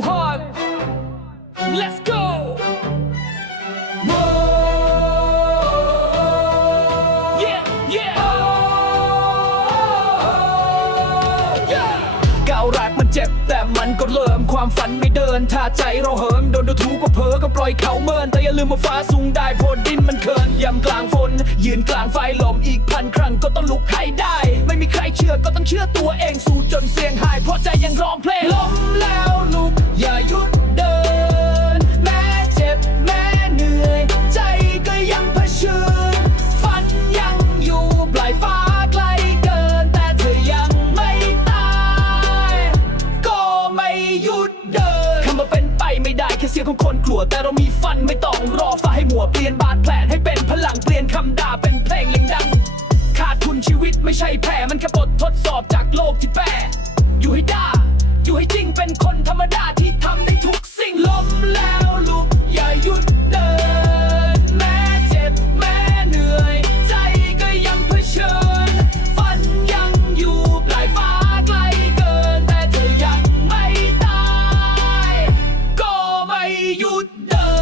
hard let's go มันเจ็บแต่มันก็เริ่มความฝันไม่เดิน ถ้าใจเราเหิมโดนดูถูกก็เพอก็ปล่อยเขาเมิน แต่อย่าลืมว่าฟ้าสูงได้โพดินมันเคินยำกลางฝน ยืนกลางไฟลมอีกพันครั้งก็ต้องลุกให้ได้ ไม่มีใครเชื่อก็ต้องเชื่อตัวเองสู้จนเสียงหาย เพราะใจยังร้องเพลงลม เสียงของคนกลัว แต่เรามีฟันไม่ต้องรอฟ้าให้หมัวเปลี่ยนบาดแผลให้เป็นพลังเปลี่ยนคำด่าเป็นเพลงเล่งดัง ขาดทุนชีวิตไม่ใช่แพ้มันแค่บททดสอบจากโลกที่แปรอยู่ให้ได้ อยู่ให้จริงเป็นคนธรรมดา Good.